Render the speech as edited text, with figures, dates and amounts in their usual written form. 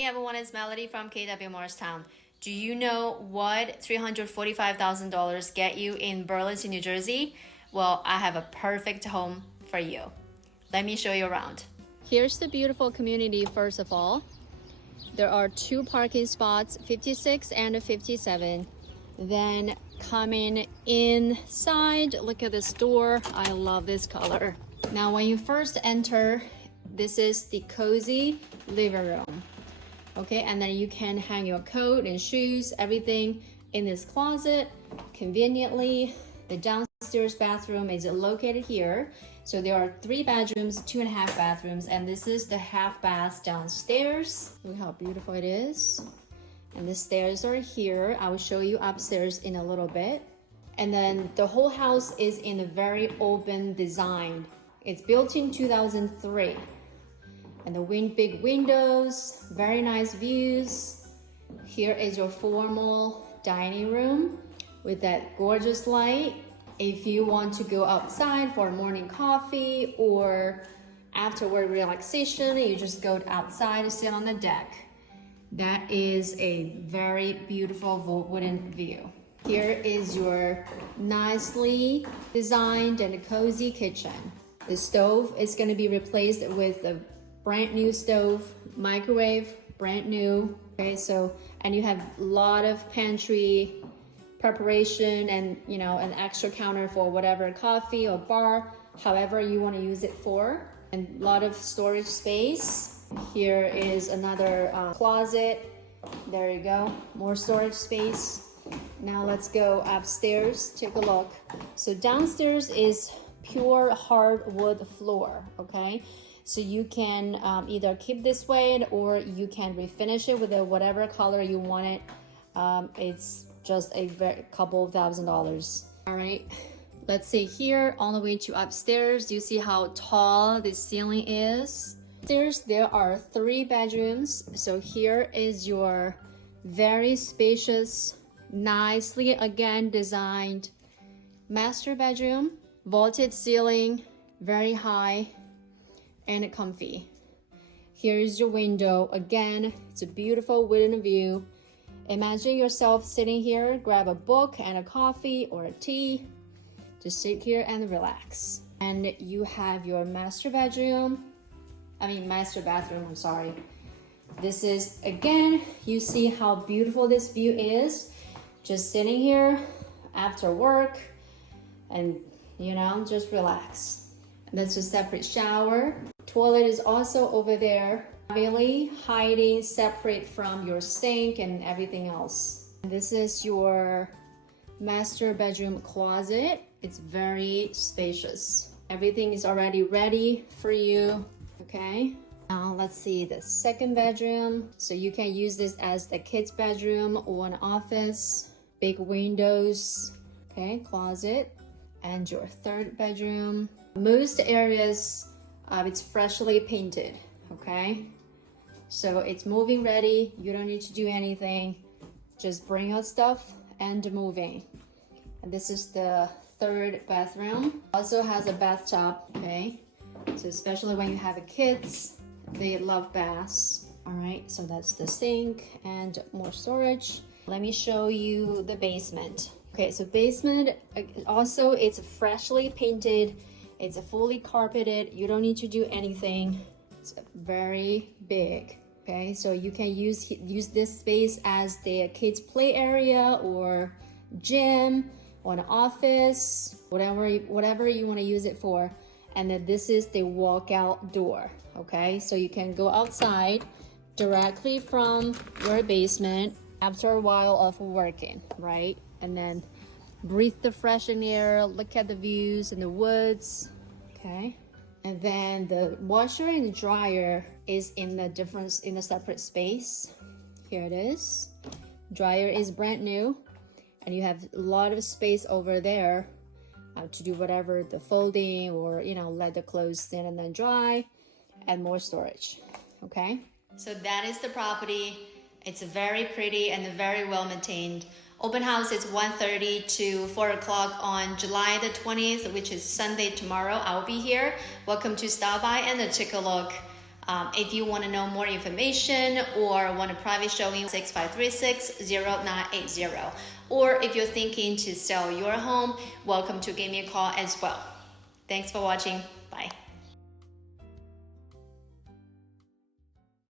Hey everyone, it's Melody from KW Moorestown. Do you know what $345,000 get you in Burlington, New Jersey? Well, I have a perfect home for you. Let me show you around. Here's the beautiful community first of all. There are 2 parking spots, 56 and 57. Then coming inside, look at this door. I love this color. Now when you first enter, this is the cozy living room. Okay, and then you can hang your coat and shoes, everything in this closet conveniently. The downstairs bathroom is located here. So there are 3 bedrooms, 2.5 bathrooms, and this is the half bath downstairs. Look how beautiful it is. And the stairs are here. I will show you upstairs in a little bit. And then the whole house is in a very open design. It's built in 2003. And the big windows, very nice views. Here is your formal dining room with that gorgeous light. If you want to go outside for morning coffee or afterward relaxation, you just go outside and sit on the deck. That is a very beautiful wooden view. Here is your nicely designed and cozy kitchen. The stove is going to be replaced with a brand new stove, microwave, brand new. Okay, so, and you have a lot of pantry preparation and, you know, an extra counter for whatever coffee or bar, however you want to use it for, and a lot of storage space. Here is another closet. There you go, more storage space. Now let's go upstairs, take a look. So downstairs is pure hardwood floor, okay? So you can either keep this way or you can refinish it with whatever color you want it. It's just a couple of $1,000s. All right, let's see here on the way to upstairs. You see how tall the ceiling is. Upstairs there are 3 bedrooms. So here is your very spacious, nicely again designed master bedroom. Vaulted ceiling, very high and comfy. Here's your window. Again, it's a beautiful wooden view. Imagine yourself sitting here, grab a book and a coffee or a tea. Just sit here and relax. And you have your master bathroom, I'm sorry. This is, again, you see how beautiful this view is. Just sitting here after work and, you know, just relax. That's a separate shower. Toilet is also over there, really hiding separate from your sink and everything else. This is your master bedroom closet. It's very spacious. Everything is already ready for you, okay? Now let's see the second bedroom. So you can use this as the kids' bedroom or an office. Big windows, okay, closet. And your third bedroom. Most areas, it's freshly painted, okay? So it's moving ready. You don't need to do anything. Just bring out stuff and moving. And this is the third bathroom. Also has a bathtub, okay? So especially when you have kids, they love baths. All right, so that's the sink and more storage. Let me show you the basement. Okay, so basement, also it's freshly painted. It's fully carpeted. You don't need to do anything. It's very big. Okay, so you can use this space as the kids' play area or gym or an office, whatever you want to use it for. And then this is the walkout door. Okay, so you can go outside directly from your basement after a while of working, right? And then breathe the fresh air, look at the views in the woods, okay? And then the washer and dryer is in a separate space. Here it is. Dryer is brand new, and you have a lot of space over there to do whatever, the folding or, you know, let the clothes thin and then dry, and more storage, okay? So that is the property. It's very pretty and very well maintained. Open house is 1:30 to 4 o'clock on July the 20th, which is Sunday tomorrow. I'll be here. Welcome to stop by and take a look. If you want to know more information or want a private showing, 6536-0980. Or if you're thinking to sell your home, welcome to give me a call as well. Thanks for watching. Bye.